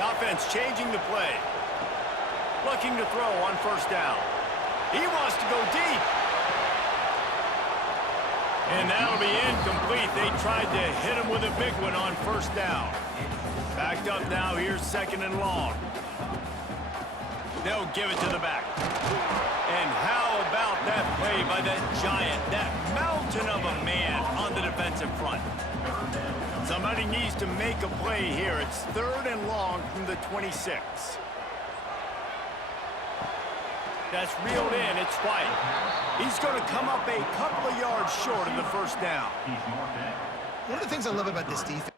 Offense changing the play. Looking to throw on first down. He wants to go deep. And that'll be incomplete. They tried to hit him with a big one on first down. Backed up now. Here's second and long. They'll give it to the back. And how about that play by that giant, that mountain of a man on the defensive front? Somebody needs to make a play here. It's third and long from the 26. That's reeled in. It's White. He's going to come up a couple of yards short of the first down. One of the things I love about this defense.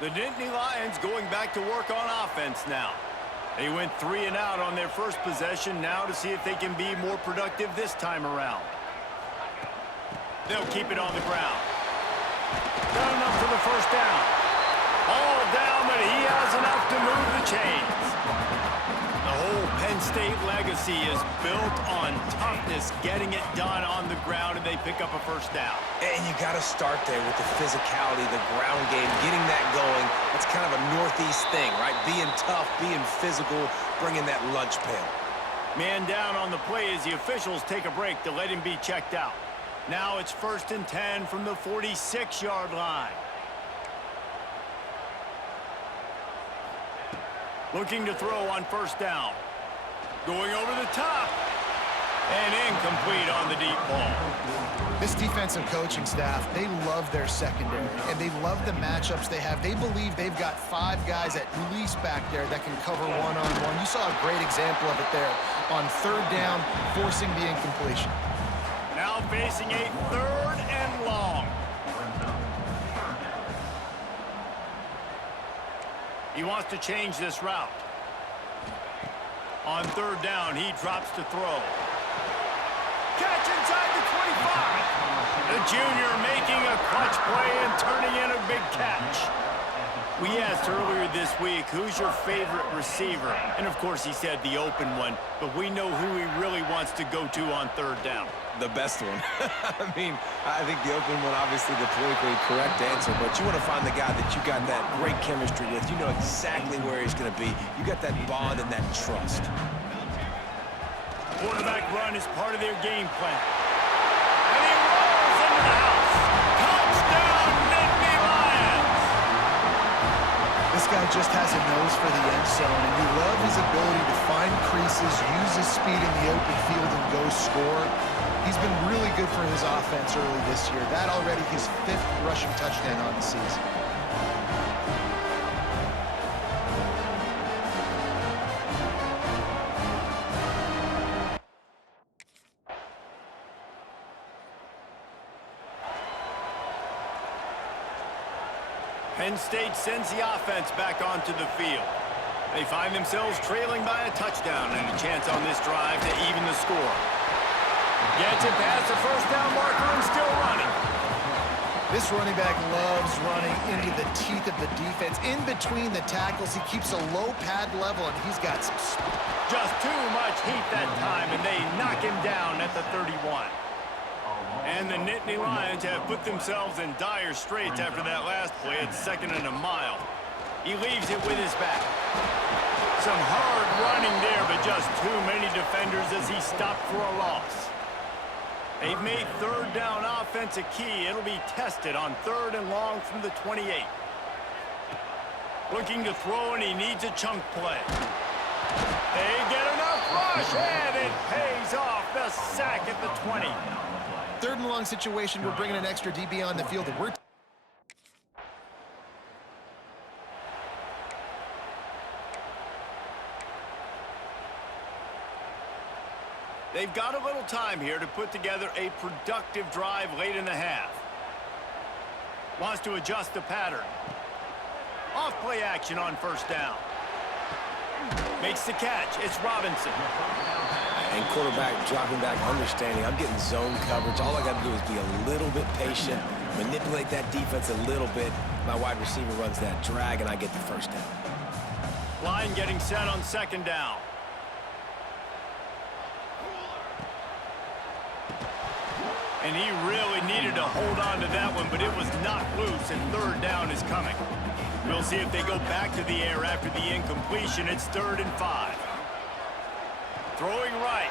The Nittany Lions going back to work on offense now. They went 3 and out on their first possession, now to see if they can be more productive this time around. They'll keep it on the ground. Got enough for the first down. All down, but he has enough to move the chains. The whole Penn State legacy is built on toughness, getting it done on the ground, and they pick up a first down. And you got to start there with the physicality, the ground game, getting that going. It's kind of a Northeast thing, right? Being tough, being physical, bringing that lunch pail. Man down on the play as the officials take a break to let him be checked out. Now it's 1st and 10 from the 46-yard line. Looking to throw on first down. Going over the top. And incomplete on the deep ball. This defensive coaching staff, they love their secondary, and they love the matchups they have. They believe they've got 5 guys at least back there that can cover one-on-one. You saw a great example of it there on third down, forcing the incompletion. Now facing a third and long. He wants to change this route. On third down, he drops to throw. Catch inside the 25. The junior making a clutch play and turning in a big catch. We asked earlier this week, who's your favorite receiver? And of course he said the open one, but we know who he really wants to go to on third down. The best one. I mean, I think the open one, obviously the politically correct answer, but you want to find the guy that you got that great chemistry with. You know exactly where he's going to be. You got that bond and that trust. Quarterback run is part of their game plan. And he rolls into the house. Touchdown, Nittany Lions! This guy just has a nose for the end zone, and you love his ability to find creases, use his speed in the open field, and go score. He's been really good for his offense early this year. That already his 5th rushing touchdown on the season. Penn State sends the offense back onto the field. They find themselves trailing by a touchdown and a chance on this drive to even the score. Gets it past the first down marker and still running. This running back loves running into the teeth of the defense. In between the tackles, he keeps a low pad level, and he's got some speed. Just too much heat that time, and they knock him down at the 31. And the Nittany Lions have put themselves in dire straits after that last play at 2nd and a mile. He leaves it with his back. Some hard running there, but just too many defenders as he stopped for a loss. They've made third down offense a key. It'll be tested on 3rd and long from the 28. Looking to throw, and he needs a chunk play. They get enough rush, and it pays off. The sack at the 20. 3rd and long situation, we're bringing an extra DB on the field, and we're They've got a little time here to put together a productive drive late in the half. Wants to adjust the pattern. Off play action on first down. Makes the catch. It's Robinson. And quarterback dropping back, understanding I'm getting zone coverage. All I got to do is be a little bit patient, manipulate that defense a little bit. My wide receiver runs that drag, and I get the first down. Line getting set on 2nd down. And he really needed to hold on to that one, but it was not loose, and third down is coming. We'll see if they go back to the air after the incompletion. It's 3rd and 5. Throwing right.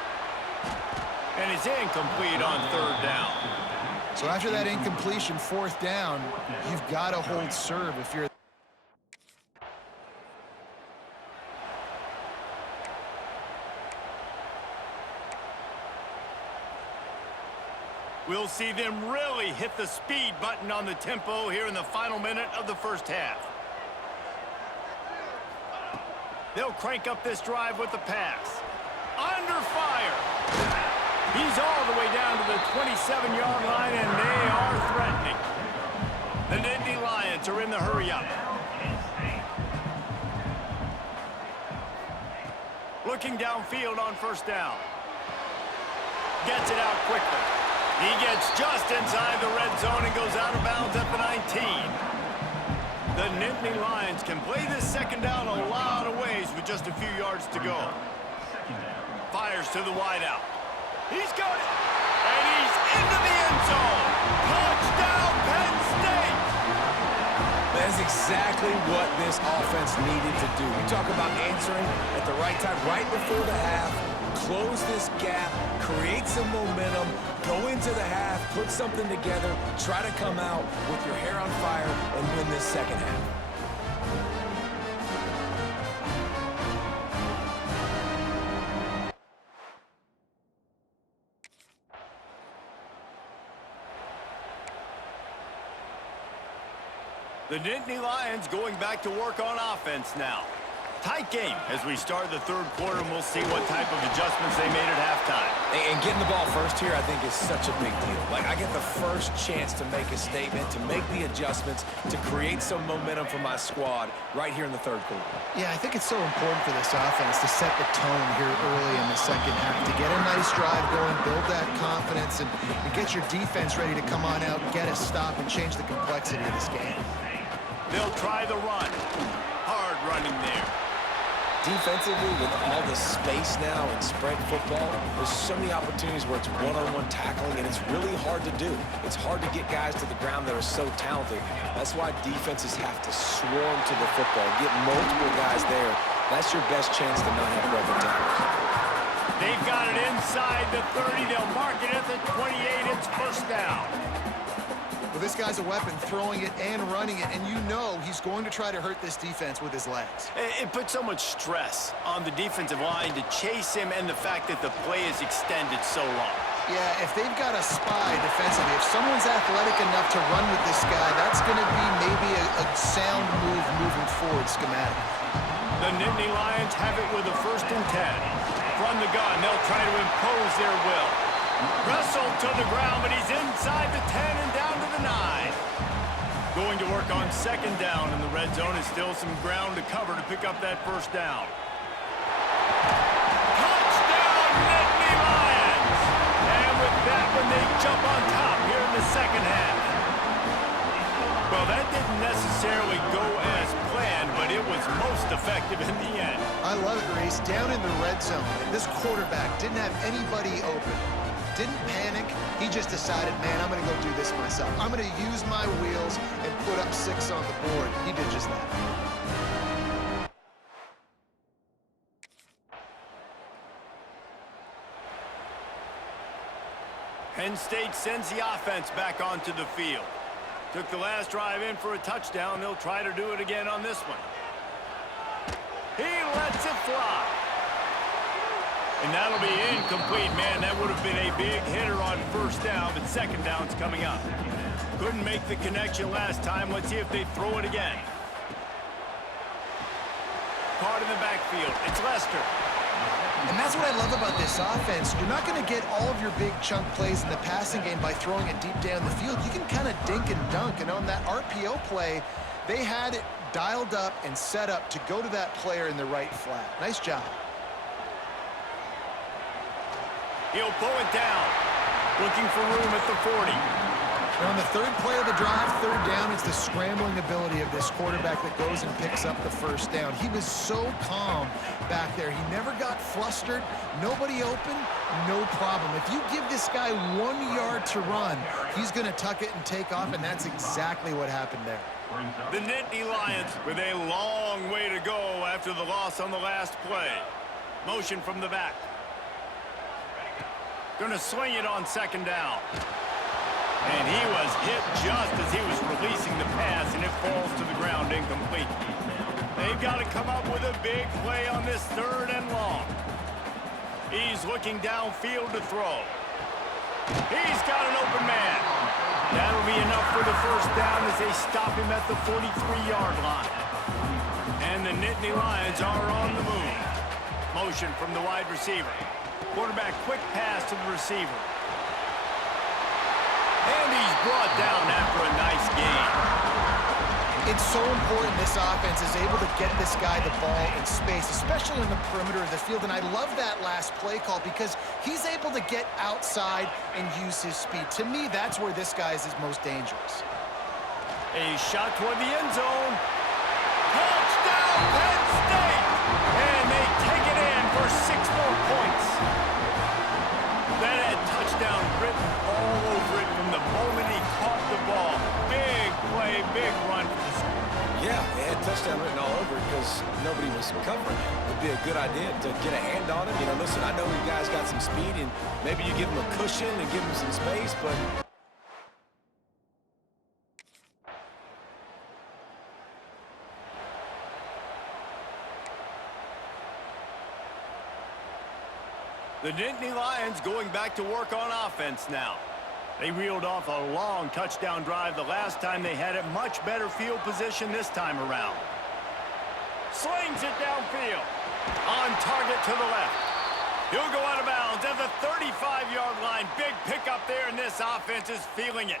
And it's incomplete on 3rd down. So after that incompletion, 4th down, you've got to hold serve if you're... We'll see them really hit the speed button on the tempo here in the final minute of the first half. They'll crank up this drive with the pass. Under fire. He's all the way down to the 27-yard line, and they are threatening. The Nittany Lions are in the hurry-up. Looking downfield on 1st down. Gets it out quickly. He gets just inside the red zone and goes out of bounds at the 19. The Nittany Lions can play this 2nd down a lot of ways with just a few yards to go. Fires to the wideout. He's got it. And he's into the end zone. Touchdown, Penn State. That's exactly what this offense needed to do. You talk about answering at the right time, right before the half. Close this gap, create some momentum, go into the half, put something together, try to come out with your hair on fire and win this 2nd half. The Nittany Lions going back to work on offense now. Tight game as we start the 3rd quarter, and we'll see what type of adjustments they made at halftime. And getting the ball first here, I think, is such a big deal. Like, I get the first chance to make a statement, to make the adjustments, to create some momentum for my squad right here in the 3rd quarter. Yeah, I think it's so important for this offense to set the tone here early in the 2nd half, to get a nice drive going, build that confidence, and get your defense ready to come on out, get a stop, and change the complexity of this game. They'll try the run. Hard running there. Defensively, with all the space now in spread football, there's so many opportunities where it's one-on-one tackling, and it's really hard to do. It's hard to get guys to the ground that are so talented. That's why defenses have to swarm to the football, get multiple guys there. That's your best chance to not have broken tackles. They've got it inside the 30. They'll mark it at the 28. It's 1st down. Well, this guy's a weapon, throwing it and running it, and you know he's going to try to hurt this defense with his legs. It puts so much stress on the defensive line to chase him, and the fact that the play is extended so long. Yeah, if they've got a spy defensively, if someone's athletic enough to run with this guy, that's going to be maybe a sound move moving forward schematic. The Nittany Lions have it with a 1st and 10. From the gun, they'll try to impose their will. Wrestled to the ground, but he's inside the 10 and down to the 9. Going to work on 2nd down in the red zone. Is still some ground to cover to pick up that 1st down. Touchdown, Nittany Lions! And with that one, they jump on top here in the 2nd half. Well, that didn't necessarily go as planned, but it was most effective in the end. I love it, Reese. Down in the red zone, this quarterback didn't have anybody open. Didn't panic. He just decided, man, I'm going to go do this myself. I'm going to use my wheels and put up 6 on the board. He did just that. Penn State sends the offense back onto the field. Took the last drive in for a touchdown. They'll try to do it again on this one. He lets it fly. And that'll be incomplete. Man, that would have been a big hitter on 1st down, but 2nd down's coming up. Couldn't make the connection last time. Let's see if they throw it again. Caught in the backfield. It's Lester. And that's what I love about this offense. You're not going to get all of your big chunk plays in the passing game by throwing it deep down the field. You can kind of dink and dunk. And on that RPO play, they had it dialed up and set up to go to that player in the right flat. Nice job. He'll pull it down. Looking for room at the 40. And on the third play of the drive, third down, it's the scrambling ability of this quarterback that goes and picks up the first down. He was so calm back there. He never got flustered. Nobody open, no problem. If you give this guy 1 yard to run, he's going to tuck it and take off, and that's exactly what happened there. The Nittany Lions with a long way to go after the loss on the last play. Motion from the back. Going to swing it on second down. And he was hit just as he was releasing the pass, and it falls to the ground incomplete. They've got to come up with a big play on this third and long. He's looking downfield to throw. He's got an open man. That'll be enough for the first down as they stop him at the 43-yard line. And the Nittany Lions are on the move. Motion from the wide receiver. Quarterback quick pass to the receiver. And he's brought down after a nice gain. It's so important this offense is able to get this guy the ball in space, especially in the perimeter of the field. And I love that last play call because he's able to get outside and use his speed. To me, that's where this guy is his most dangerous. A shot toward the end zone. Touchdown, Penn State! And they take it in for 6 more points. That had touchdown written all over it from the moment he caught the ball. Big play, big run for the school. Yeah, they had touchdown written all over it because nobody was covering it. It would be a good idea to get a hand on him. You know, listen, I know you guys got some speed, and maybe you give him a cushion and give him some space, but... The Nittany Lions going back to work on offense now. They reeled off a long touchdown drive the last time they had it. Much better field position this time around. Slings it downfield. On target to the left. He'll go out of bounds at the 35-yard line. Big pickup there, and this offense is feeling it.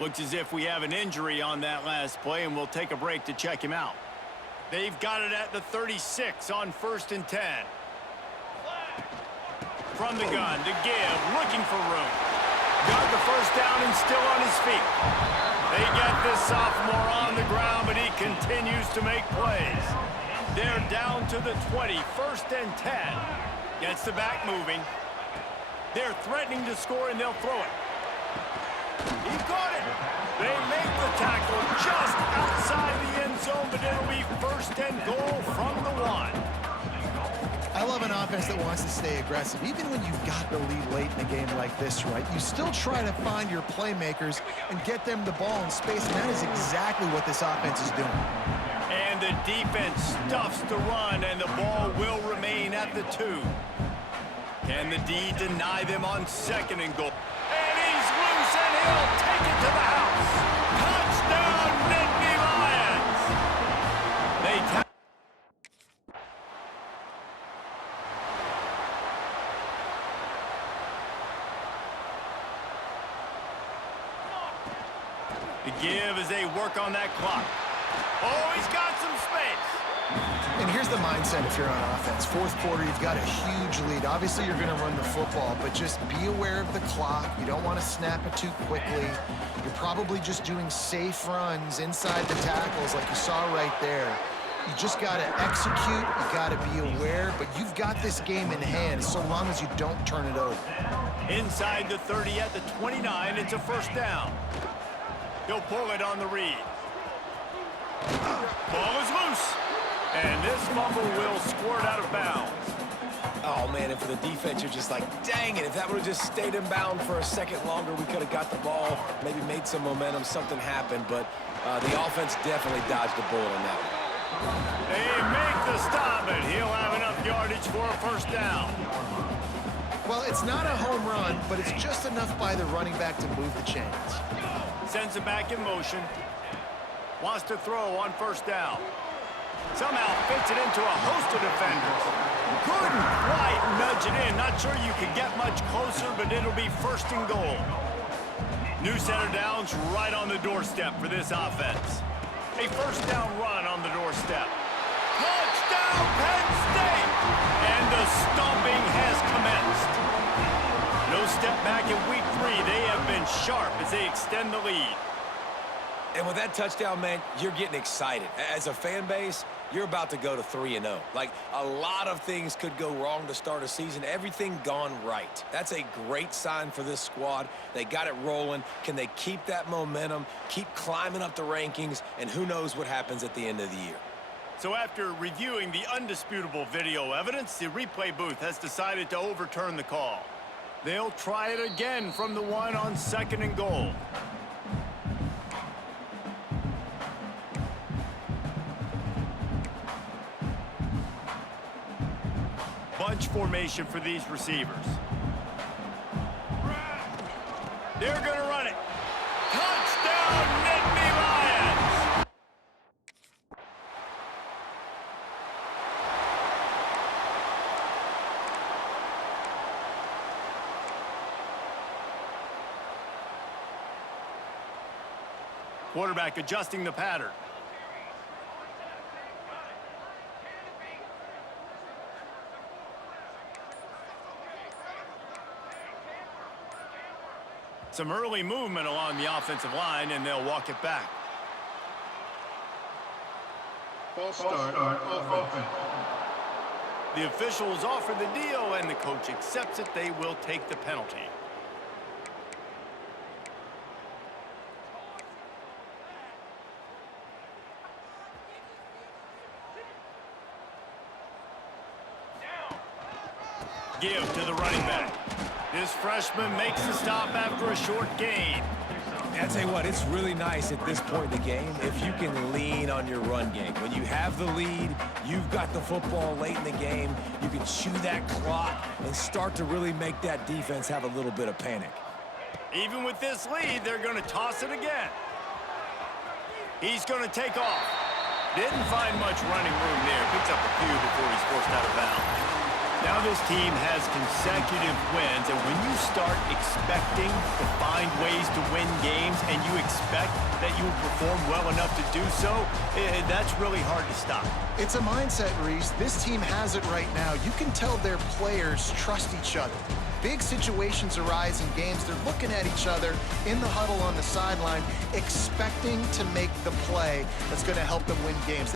Looks as if we have an injury on that last play, and we'll take a break to check him out. They've got it at the 36 on 1st and 10. From the gun to give, looking for room. Got the first down and still on his feet. They get this sophomore on the ground, but he continues to make plays. They're down to the 20, 1st and 10. Gets the back moving. They're threatening to score, and they'll throw it. He caught it. They make the tackle just outside the end zone, but it'll be 1st and goal from the 1. I love an offense that wants to stay aggressive. Even when you've got the lead late in a game like this, right, you still try to find your playmakers and get them the ball in space, and that is exactly what this offense is doing. And the defense stuffs the run, and the ball will remain at the 2. Can the D deny them on 2nd and goal? And he's loose, and he'll take it to the house. Touchdown, Nittany Lions! The give as they work on that clock. Oh, he's got some space. And here's the mindset if you're on offense. 4th quarter, you've got a huge lead. Obviously, you're going to run the football, but just be aware of the clock. You don't want to snap it too quickly. You're probably just doing safe runs inside the tackles like you saw right there. You just got to execute. You got to be aware, but you've got this game in hand so long as you don't turn it over. Inside the 30 at the 29, it's a 1st down. He'll pull it on the read. Ball is loose. And this fumble will squirt out of bounds. Oh, man, and for the defense, you're just like, dang it, if that would have just stayed in bound for a second longer, we could have got the ball, maybe made some momentum, something happened, but the offense definitely dodged the bullet on that one. They make the stop, and he'll have enough yardage for a 1st down. Well, it's not a home run, but it's just enough by the running back to move the chains. Sends it back in motion. Wants to throw on 1st down. Somehow fits it into a host of defenders. Couldn't quite nudge it in. Not sure you could get much closer, but it'll be 1st and goal. New center downs right on the doorstep for this offense. A 1st down run on the doorstep. Touchdown, Penn State! And the stomping has commenced. No step back in week 3. They have been sharp as they extend the lead. And with that touchdown, man, you're getting excited. As a fan base, you're about to go to 3-0. Like, a lot of things could go wrong to start a season. Everything gone right. That's a great sign for this squad. They got it rolling. Can they keep that momentum, keep climbing up the rankings, and who knows what happens at the end of the year? So after reviewing the undisputable video evidence, the replay booth has decided to overturn the call. They'll try it again from the one on 2nd and goal. Bunch formation for these receivers. They're going to run it. Touchdown, Nittany Lions! Quarterback adjusting the pattern. Some early movement along the offensive line, and they'll walk it back. False start on offense. The officials offer the deal, and the coach accepts it. They will take the penalty. Give to the running back. This freshman makes the stop after a short gain. I'll tell you what, it's really nice at this point in the game if you can lean on your run game. When you have the lead, you've got the football late in the game, you can chew that clock and start to really make that defense have a little bit of panic. Even with this lead, they're going to toss it again. He's going to take off. Didn't find much running room there. Picks up a few before he's forced out of bounds. Now this team has consecutive wins, and when you start expecting to find ways to win games and you expect that you will perform well enough to do so, that's really hard to stop. It's a mindset, Reese. This team has it right now. You can tell their players trust each other. Big situations arise in games. They're looking at each other in the huddle on the sideline, expecting to make the play that's going to help them win games.